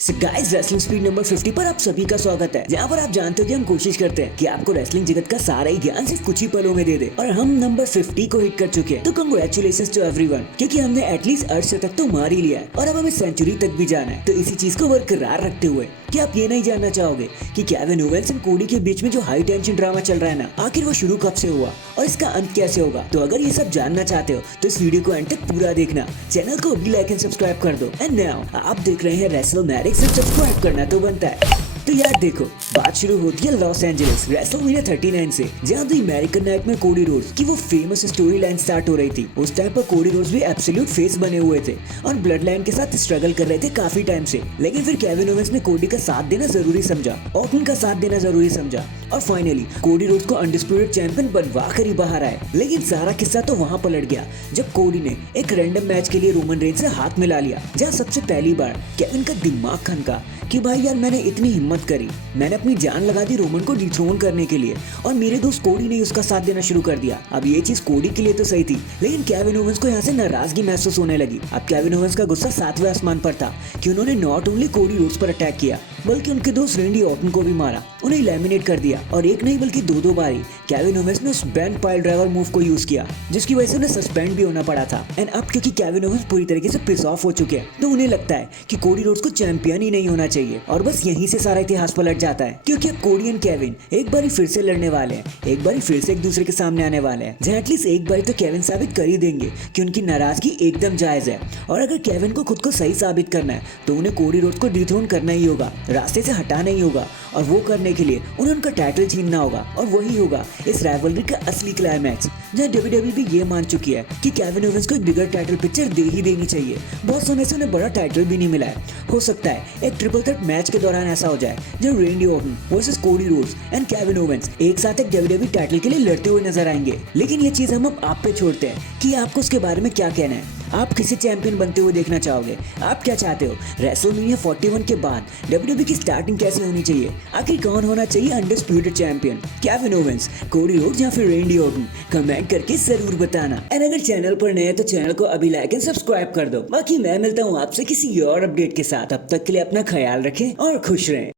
Guys wrestling speed number 50 पर आप सभी का स्वागत है, जहां पर आप जानते हो कि हम कोशिश करते हैं कि आपको रेसलिंग जगत का सारा ही ज्ञान सिर्फ कुछ ही पलों में दे दे। और हम नंबर 50 को हिट कर चुके हैं, तो कंग्रेचुलेशंस टू एवरीवन, क्योंकि हमने एटलीस्ट अर्श तक तो मार ही लिया है और अब हमें सेंचुरी तक भी जाना है। तो इसी चीज को बरकरार रखते हुए कि आप ये नहीं जानना चाहोगे कि केविन ओवेंस और कोडी के बीच में जो हाई टेंशन ड्रामा चल रहा है ना, आखिर वो शुरू कब से हुआ और इसका अंत कैसे होगा। तो अगर ये सब जानना चाहते हो तो इस वीडियो को एंड तक पूरा देखना। चैनल को अभी लाइक एंड सब्सक्राइब कर दो। एंड नाउ आप देख रहे हैं रेसलमैनिया, सिर्फ सब्सक्राइब करना तो बनता है। तो यार देखो, बात शुरू होती है लॉस एंजलिस रेसलमेनिया 39 से, जहां the American nightmare Cody Rhodes की वो फेमस स्टोरी लाइन स्टार्ट हो रही थी। उस टाइम पर कोडी रोड्स भी एब्सोल्यूट फेस बने हुए थे और ब्लड लाइन के साथ स्ट्रगल कर रहे थे काफी टाइम से। लेकिन फिर केविन ओवेंस ने कोडी का साथ देना जरूरी समझा, ऑर्टन का साथ देना जरूरी समझा और फाइनली कोडी रोड्स को अनडिस्प्यूटेड चैंपियन बनवा कर ही बाहर आए। लेकिन सारा किस्सा तो वहां पलट गया जब कोडी ने एक रैंडम मैच के लिए रोमन रेंज से हाथ मिला लिया, जहां सबसे पहली बार केविन का दिमाग खनका कि भाई यार, मैंने इतनी हिम्मत करी, मैंने अपनी जान लगा दी रोमन को डिथ्रोन करने के लिए और मेरे दोस्त कोडी ने उसका साथ देना शुरू कर दिया। अब ये चीज कोडी के लिए तो सही थी, लेकिन केविन ओवेंस को यहाँ से नाराजगी महसूस होने लगी। अब केविन ओवेंस का गुस्सा 7वें आसमान पर था कि उन्होंने नॉट ओनली कोडी रोड्स पर अटैक किया, बल्कि उनके दोस्त रेंडी ऑर्टन को भी मारा, उन्हें एलिमिनेट कर दिया। और एक नहीं बल्कि दो बारी केविन ओवेंस ने उस बैंड पाइल ड्राइवर मूव को यूज किया, जिसकी वजह से उन्हें सस्पेंड भी होना पड़ा था। एंड अब क्योंकि केविन ओवेंस पूरी तरीके से पिस ऑफ हो चुके हैं, तो उन्हें लगता है कि कोडी रोड्स को चैंपियन ही नहीं होना चाहिए और बस यहीं से सारा इतिहास पलट जाता है। क्योंकि अब कोडी एंड केविन एक बारी फिर से लड़ने वाले हैं, एक बारी फिर से एक दूसरे के सामने आने वाले हैं, जहां एटलीस्ट एक बारी तो केविन साबित कर ही देंगे कि उनकी नाराजगी एकदम जायज है। और अगर केविन को खुद को सही साबित करना है तो उन्हें कोडी रोड्स को डिथ्रोन करना ही होगा, रास्ते से हटाना ही होगा। और वो करने के लिए उन्हें उनका टाइटल छीनना होगा और वही होगा इस राइवलरी का असली क्लाइमैक्स, जहां WWE भी ये मान चुकी है कि केविन ओवेंस को एक बिगर टाइटल पिक्चर दे ही देनी चाहिए। बहुत समय से उन्हें बड़ा टाइटल भी नहीं मिला है। हो सकता है एक ट्रिपल थ्रेट मैच के दौरान ऐसा हो जाए जब रेंडी Orton versus Cody Rhodes and Kevin Owens एक साथ एक WWE टाइटल के लिए लड़ते हुए नजर आएंगे। लेकिन ये चीज हम अब आप पे छोड़ते हैं कि आपको उसके बारे में क्या कहना है। आप किसी चैंपियन बनते हुए देखना चाहोगे? आप क्या चाहते हो? रेसलमेनिया 41 के बाद WWE की स्टार्टिंग कैसे होनी चाहिए? आखिर कौन होना चाहिए undisputed champion? Kevin Owens, Cody Rhodes या फिर रेंडी ऑर्टन? कमेंट करके जरूर बताना। एंड अगर चैनल पर नए हैं तो चैनल को अभी लाइक एंड सब्सक्राइब कर दो। बाकी मैं मिलता हूँ आपसे किसी और अपडेट के साथ। अब तक के लिए अपना ख्याल रखें और खुश रहें।